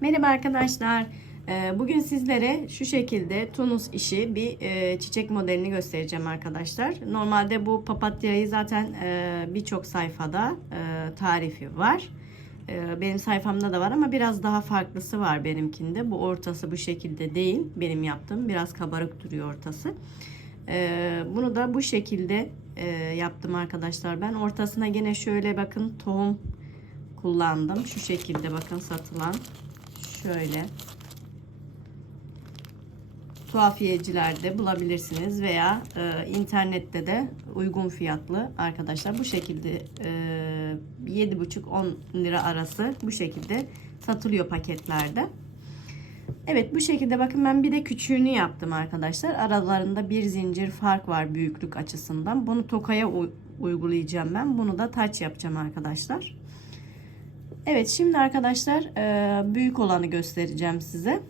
Merhaba arkadaşlar. Ee, Bugün sizlere şu şekilde Tunus işi bir e, çiçek modelini göstereceğim arkadaşlar. Normalde bu papatyayı zaten e, birçok sayfada e, tarifi var. Benim sayfamda da var ama biraz daha farklısı var benimkinde. Bu ortası bu şekilde değil. Benim yaptığım biraz kabarık duruyor ortası. Bunu da bu şekilde yaptım arkadaşlar. Ben ortasına gene şöyle bakın tohum kullandım. Şu şekilde bakın satılan şöyle tuhafiyecilerde bulabilirsiniz veya e, internette de uygun fiyatlı arkadaşlar bu şekilde e, 7,5-10 lira arası bu şekilde satılıyor paketlerde. Evet bu şekilde bakın ben bir de küçüğünü yaptım arkadaşlar. Aralarında bir zincir fark var büyüklük açısından. Bunu tokaya uygulayacağım ben. Bunu da taç yapacağım arkadaşlar. Evet şimdi arkadaşlar e, büyük olanı göstereceğim size.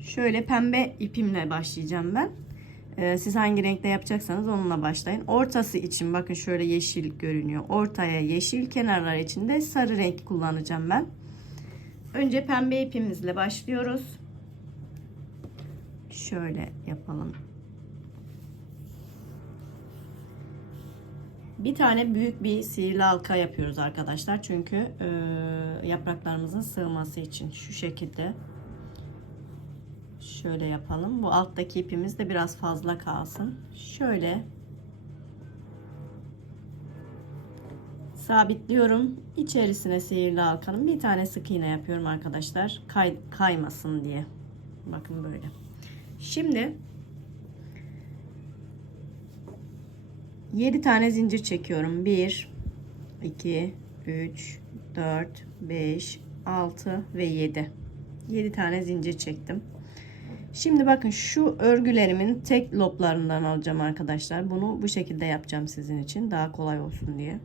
Şöyle pembe ipimle başlayacağım ben. E, Siz hangi renkte yapacaksanız onunla başlayın. Ortası için bakın şöyle yeşil görünüyor. Ortaya yeşil, kenarlar için de sarı renk kullanacağım ben. Önce pembe ipimizle başlıyoruz. Şöyle yapalım. Bir tane büyük bir sihirli halka yapıyoruz arkadaşlar. Çünkü e, yapraklarımızın sığması için şu şekilde şöyle yapalım. Bu alttaki ipimiz de biraz fazla kalsın. Şöyle sabitliyorum. İçerisine sihirli halkanın bir tane sık iğne yapıyorum arkadaşlar. Kay, kaymasın diye. Bakın böyle. Şimdi 7 tane zincir çekiyorum. 1 2 3 4 5 6 ve 7. 7 tane zincir çektim. Şimdi bakın şu örgülerimin tek loplarından alacağım arkadaşlar. Bunu bu şekilde yapacağım sizin için daha kolay olsun diye.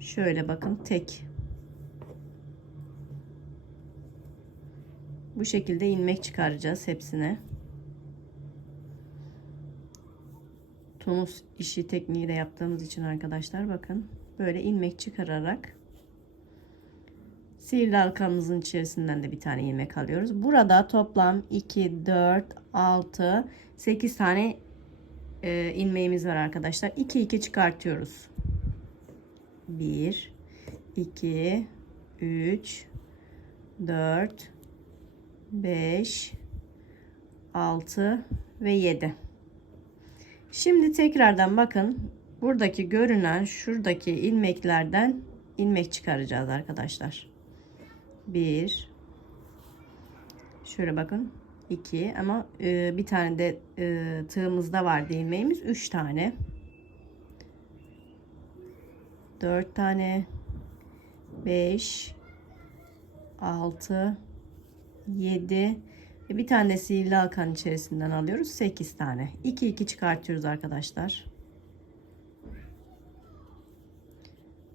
Şöyle bakın tek. Bu şekilde ilmek çıkaracağız hepsine. Tunus işi tekniği de yaptığımız için arkadaşlar bakın böyle ilmek çıkararak sihirli halkamızın içerisinden de bir tane ilmek alıyoruz. Burada toplam 2, 4, 6, 8 tane e, ilmeğimiz var arkadaşlar. 2, 2 çıkartıyoruz. 1, 2, 3, 4, 5, 6 ve 7. Şimdi tekrardan bakın. Buradaki görünen şuradaki ilmeklerden ilmek çıkaracağız arkadaşlar. 1 şöyle bakın. 2 ama e, bir tane de e, tığımızda vardı ilmeğimiz. 3 tane. 4 tane. 5 6 7 ve bir tane de sihirli halkanın içerisinden alıyoruz. 8 tane. 2 2 çıkartıyoruz arkadaşlar.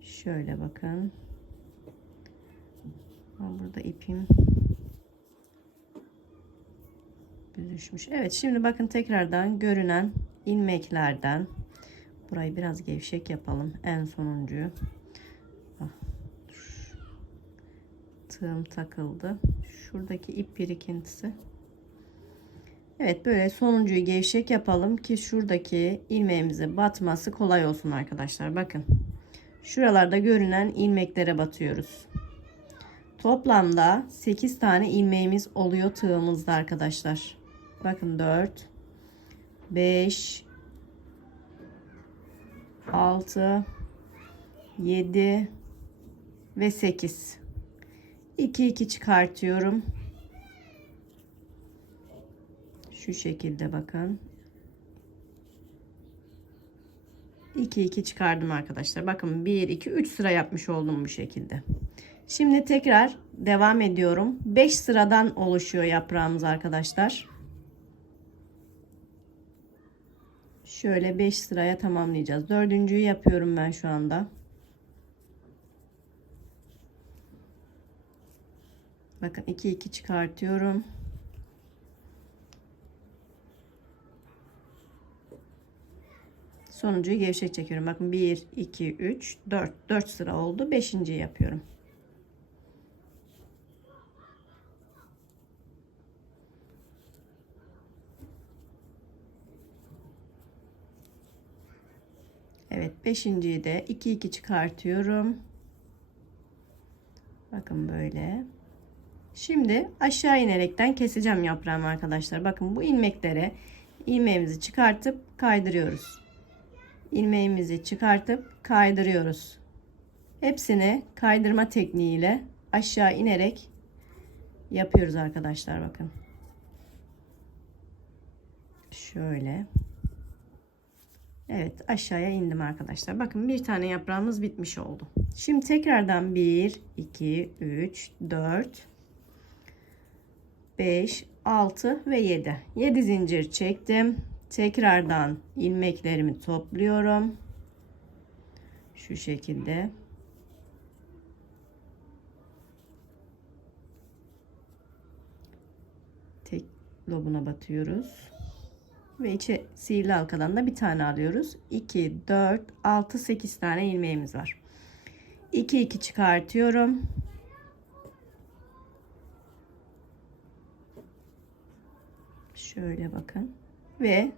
Şöyle bakın. Burada ipim büzüşmüş Evet şimdi bakın tekrardan görünen ilmeklerden. Burayı biraz gevşek yapalım. En sonuncuyu. Ah, tığım takıldı. Şuradaki ip birikintisi. Evet böyle sonuncuyu gevşek yapalım ki şuradaki ilmeğimize batması kolay olsun arkadaşlar. Bakın şuralarda görünen ilmeklere batıyoruz. Toplamda 8 tane ilmeğimiz oluyor tığımızda arkadaşlar. Bakın 4 5 6 7 ve 8 2 2 çıkartıyorum. Şu şekilde bakın. 2 2 çıkardım arkadaşlar. Bakın 1 2 3 sıra yapmış oldum bu şekilde. Şimdi tekrar devam ediyorum. 5 sıradan oluşuyor yaprağımız arkadaşlar. Şöyle 5 sıraya tamamlayacağız. Dördüncüyü yapıyorum ben şu anda Bakın 2 2 çıkartıyorum. Sonuncuyu gevşek çekiyorum. Bakın 1 2 3 4 4 sıra oldu. 5. yapıyorum. Evet 5.yi de 2 2 çıkartıyorum. Bakın böyle. Şimdi aşağı inerekten keseceğim yaprağımı arkadaşlar. Bakın bu ilmeklere ilmeğimizi çıkartıp kaydırıyoruz. İlmeğimizi çıkartıp kaydırıyoruz. Hepsini kaydırma tekniğiyle aşağı inerek yapıyoruz arkadaşlar bakın. Şöyle. Evet aşağıya indim arkadaşlar. Bakın bir tane yaprağımız bitmiş oldu. Şimdi tekrardan 1, 2, 3, 4, 5, 6 ve 7. 7 zincir çektim. Tekrardan ilmeklerimi topluyorum. Şu şekilde. Tek lobuna batıyoruz. Ve içe sihirli halkadan da bir tane alıyoruz. 2, 4, 6, 8 tane ilmeğimiz var. 2, 2 çıkartıyorum. Şöyle bakın. Ve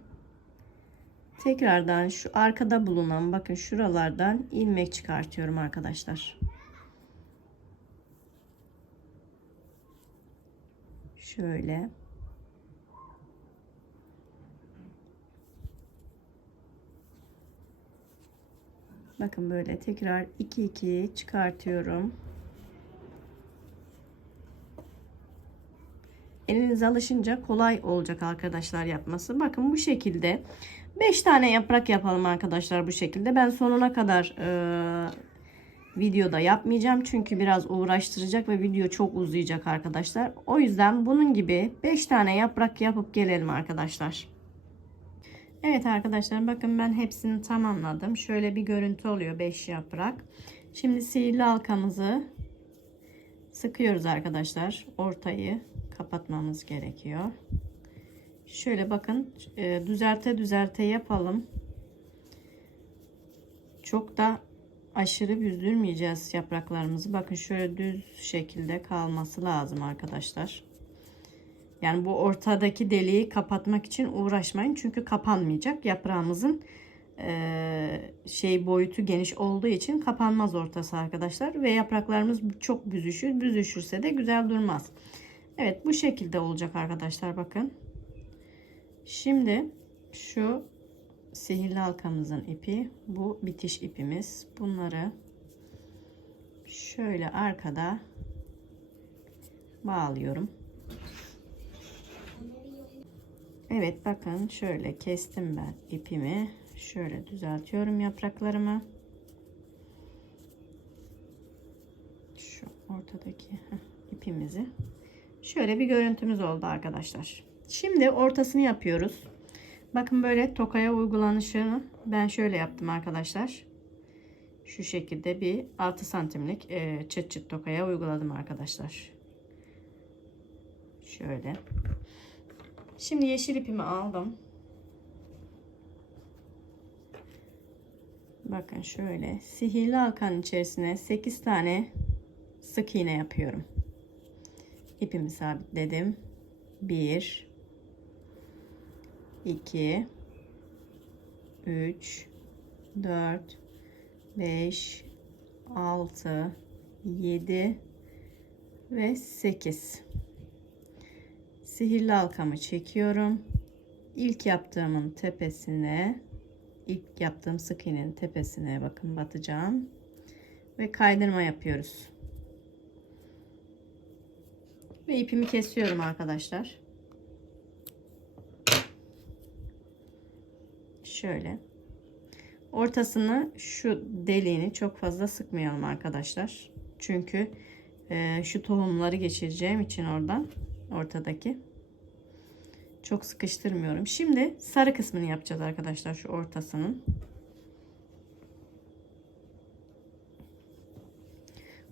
tekrardan şu arkada bulunan bakın şuralardan ilmek çıkartıyorum arkadaşlar. Şöyle. Bakın böyle tekrar 2 2 çıkartıyorum. Eliniz alışınca kolay olacak arkadaşlar yapması. Bakın bu şekilde 5 tane yaprak yapalım arkadaşlar bu şekilde. Ben sonuna kadar e, videoda yapmayacağım. Çünkü biraz uğraştıracak ve video çok uzayacak arkadaşlar. O yüzden bunun gibi 5 tane yaprak yapıp gelelim arkadaşlar. Evet arkadaşlar bakın ben hepsini tamamladım. Şöyle bir görüntü oluyor 5 yaprak. Şimdi sihirli halkamızı sıkıyoruz arkadaşlar. Ortayı kapatmamız gerekiyor. Şöyle bakın e, düzelte düzelte yapalım. Çok da aşırı büzdürmeyeceğiz yapraklarımızı. Bakın şöyle düz şekilde kalması lazım arkadaşlar. Yani bu ortadaki deliği kapatmak için uğraşmayın. Çünkü kapanmayacak. Yaprağımızın e, şey boyutu geniş olduğu için kapanmaz ortası arkadaşlar. Ve yapraklarımız çok büzüşür. Büzüşürse de güzel durmaz. Evet bu şekilde olacak arkadaşlar bakın. Şimdi şu sihirli halkamızın ipi bu bitiş ipimiz. Bunları şöyle arkada bağlıyorum. Evet bakın şöyle kestim ben ipimi. Şöyle düzeltiyorum yapraklarımı. Şu ortadaki ipimizi. Şöyle bir görüntümüz oldu arkadaşlar. Şimdi ortasını yapıyoruz. Bakın böyle tokaya uygulanışını ben şöyle yaptım arkadaşlar. Şu şekilde bir 6 santimlik e, çıt çıt tokaya uyguladım arkadaşlar. Şöyle. Şimdi yeşil ipimi aldım. Bakın şöyle sihirli halkanın içerisine 8 tane sık iğne yapıyorum. İpimi sabitledim. 1 2 3 4 5 6 7 ve 8 sihirli halkamı çekiyorum. İlk yaptığımın tepesine ilk yaptığım sık iğnenin tepesine bakın batacağım ve kaydırma yapıyoruz. Ve ipimi kesiyorum arkadaşlar. Şöyle. Ortasını şu deliğini çok fazla sıkmayalım arkadaşlar. Çünkü e, şu tohumları geçireceğim için oradan ortadaki. Çok sıkıştırmıyorum. Şimdi sarı kısmını yapacağız arkadaşlar şu ortasının.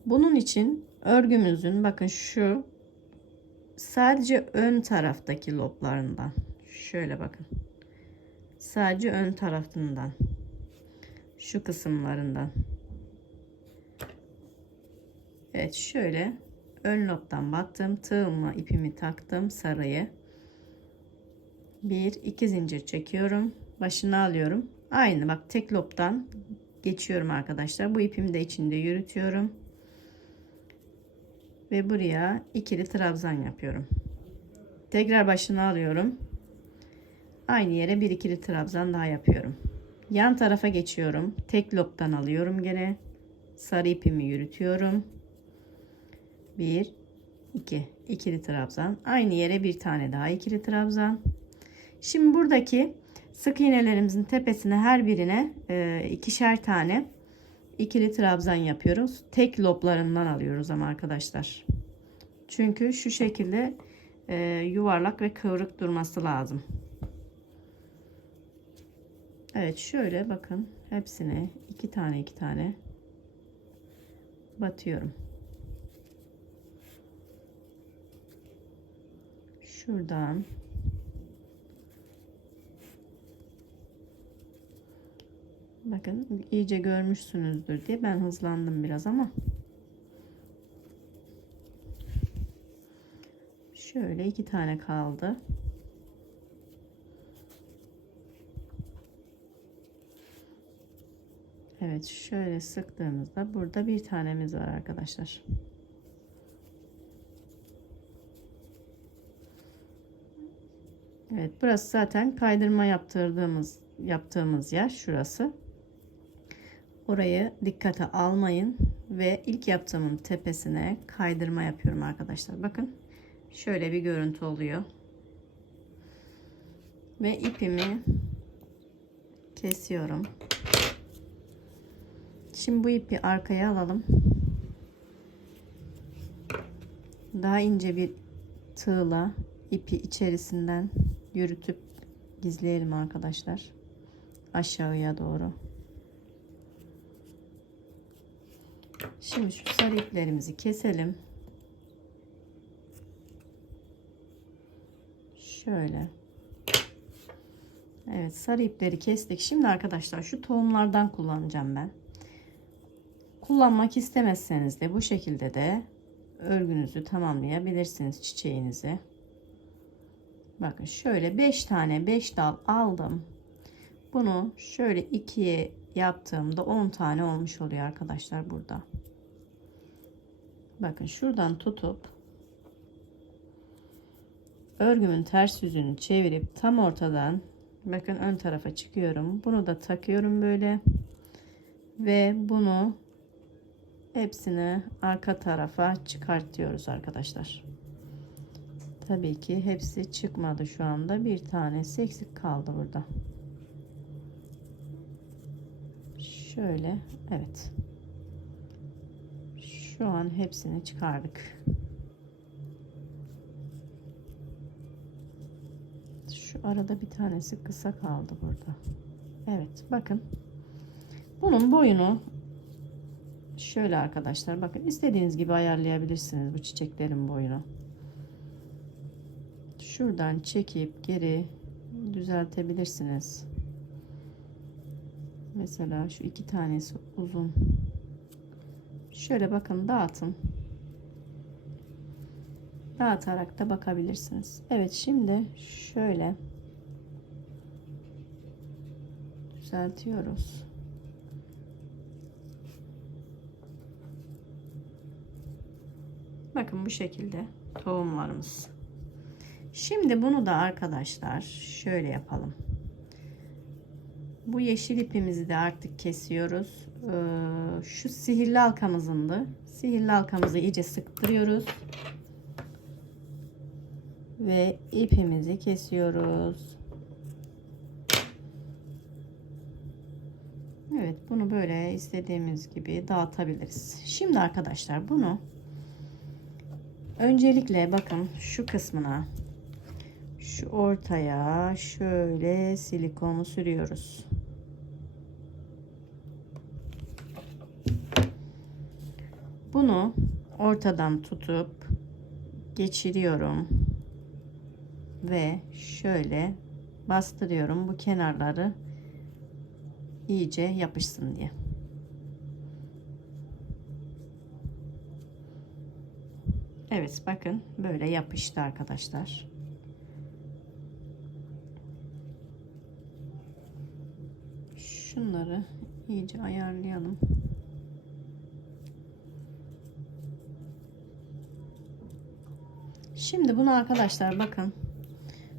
Bunun için örgümüzün bakın şu sadece ön taraftaki loblarından şöyle bakın. Sadece ön tarafından şu kısımlarından. Evet şöyle ön lobdan battım. Tığımla ipimi taktım sarıyı. Bir iki zincir çekiyorum. Başını alıyorum. Aynı bak tek lobdan geçiyorum arkadaşlar. Bu ipimi de içinde yürütüyorum. Ve buraya ikili trabzan yapıyorum. Tekrar başına alıyorum. Aynı yere bir ikili trabzan daha yapıyorum. Yan tarafa geçiyorum. Tek lobdan alıyorum gene. Sarı ipimi yürütüyorum. 1 2 ikili trabzan. Aynı yere bir tane daha ikili trabzan. Şimdi buradaki sık iğnelerimizin tepesine her birine e, ikişer tane ikili trabzan yapıyoruz. Tek loblarından alıyoruz ama arkadaşlar. Çünkü şu şekilde e, yuvarlak ve kıvrık durması lazım. Evet şöyle bakın hepsine iki tane iki tane batıyorum. Şuradan Bakın iyice görmüşsünüzdür diye ben hızlandım biraz ama şöyle iki tane kaldı. Evet şöyle sıktığımızda burada bir tanemiz var arkadaşlar. Evet burası zaten kaydırma yaptırdığımız yaptığımız yer şurası. Orayı dikkate almayın ve ilk yaptığımın tepesine kaydırma yapıyorum arkadaşlar. Bakın şöyle bir görüntü oluyor. Ve ipimi kesiyorum. Şimdi bu ipi arkaya alalım. Daha ince bir tığla ipi içerisinden yürütüp gizleyelim arkadaşlar. Aşağıya doğru. Şimdi şu sarı iplerimizi keselim. Şöyle. Evet sarı ipleri kestik. Şimdi arkadaşlar şu tohumlardan kullanacağım ben. Kullanmak istemezseniz de bu şekilde de örgünüzü tamamlayabilirsiniz çiçeğinizi. Bakın şöyle 5 tane 5 dal aldım. Bunu şöyle ikiye yaptığımda 10 tane olmuş oluyor arkadaşlar burada. Bakın şuradan tutup örgümün ters yüzünü çevirip tam ortadan bakın ön tarafa çıkıyorum. Bunu da takıyorum böyle ve bunu hepsini arka tarafa çıkartıyoruz arkadaşlar. Tabii ki hepsi çıkmadı şu anda. Bir tanesi eksik kaldı burada. Şöyle evet. Şu an hepsini çıkardık. Şu arada bir tanesi kısa kaldı burada. Evet bakın. Bunun boyunu şöyle arkadaşlar bakın istediğiniz gibi ayarlayabilirsiniz bu çiçeklerin boyunu. Şuradan çekip geri düzeltebilirsiniz. Mesela şu iki tanesi uzun. Şöyle bakın dağıtın. Dağıtarak da bakabilirsiniz. Evet şimdi şöyle düzeltiyoruz. Bakın bu şekilde tohumlarımız. Şimdi bunu da arkadaşlar şöyle yapalım. Bu yeşil ipimizi de artık kesiyoruz. Ee, şu sihirli halkamızındı. Sihirli halkamızı iyice sıktırıyoruz. Ve ipimizi kesiyoruz. Evet bunu böyle istediğimiz gibi dağıtabiliriz. Şimdi arkadaşlar bunu öncelikle bakın şu kısmına şu ortaya şöyle silikonu sürüyoruz. Bunu ortadan tutup geçiriyorum ve şöyle bastırıyorum bu kenarları iyice yapışsın diye. Evet bakın böyle yapıştı arkadaşlar. Şunları iyice ayarlayalım. Şimdi bunu arkadaşlar bakın.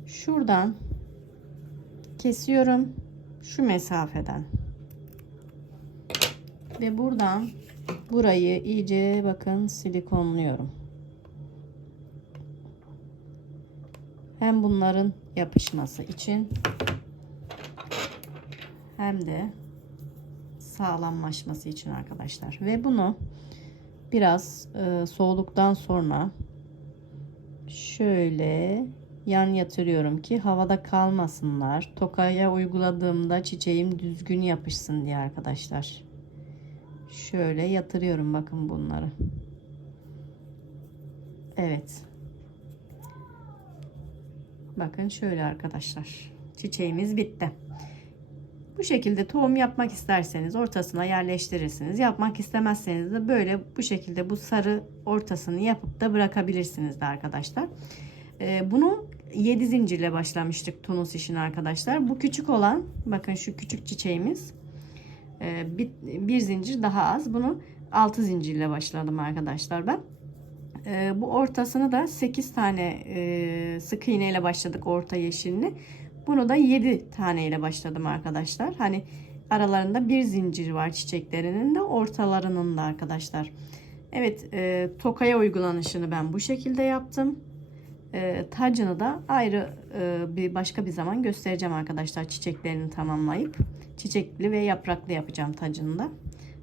Şuradan kesiyorum. Şu mesafeden. Ve buradan burayı iyice bakın silikonluyorum. Hem bunların yapışması için hem de sağlamlaşması için arkadaşlar. Ve bunu biraz e, soğuduktan sonra şöyle yan yatırıyorum ki havada kalmasınlar. Tokaya uyguladığımda çiçeğim düzgün yapışsın diye arkadaşlar. Şöyle yatırıyorum bakın bunları. Evet. Bakın şöyle arkadaşlar. Çiçeğimiz bitti. Bu şekilde tohum yapmak isterseniz ortasına yerleştirirsiniz. Yapmak istemezseniz de böyle bu şekilde bu sarı ortasını yapıp da bırakabilirsiniz de arkadaşlar. Ee, bunu 7 zincirle başlamıştık tunus işini arkadaşlar. Bu küçük olan bakın şu küçük çiçeğimiz ee, bir, bir zincir daha az. Bunu 6 zincirle başladım arkadaşlar ben. Ee, bu ortasını da 8 tane e, sık iğne ile başladık orta yeşilini. Bunu da 7 tane ile başladım arkadaşlar. Hani aralarında bir zincir var çiçeklerinin de ortalarının da arkadaşlar. Evet e, tokaya uygulanışını ben bu şekilde yaptım. E, tacını da ayrı e, bir başka bir zaman göstereceğim arkadaşlar çiçeklerini tamamlayıp. Çiçekli ve yapraklı yapacağım tacını da.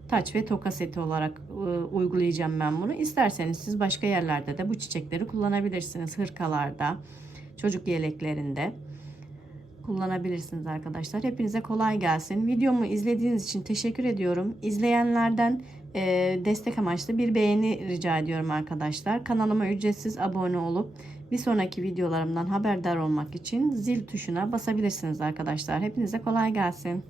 Taç ve toka seti olarak e, uygulayacağım ben bunu. İsterseniz siz başka yerlerde de bu çiçekleri kullanabilirsiniz. Hırkalarda, çocuk yeleklerinde kullanabilirsiniz arkadaşlar. Hepinize kolay gelsin. Videomu izlediğiniz için teşekkür ediyorum. İzleyenlerden e, destek amaçlı bir beğeni rica ediyorum arkadaşlar. Kanalıma ücretsiz abone olup bir sonraki videolarımdan haberdar olmak için zil tuşuna basabilirsiniz arkadaşlar. Hepinize kolay gelsin.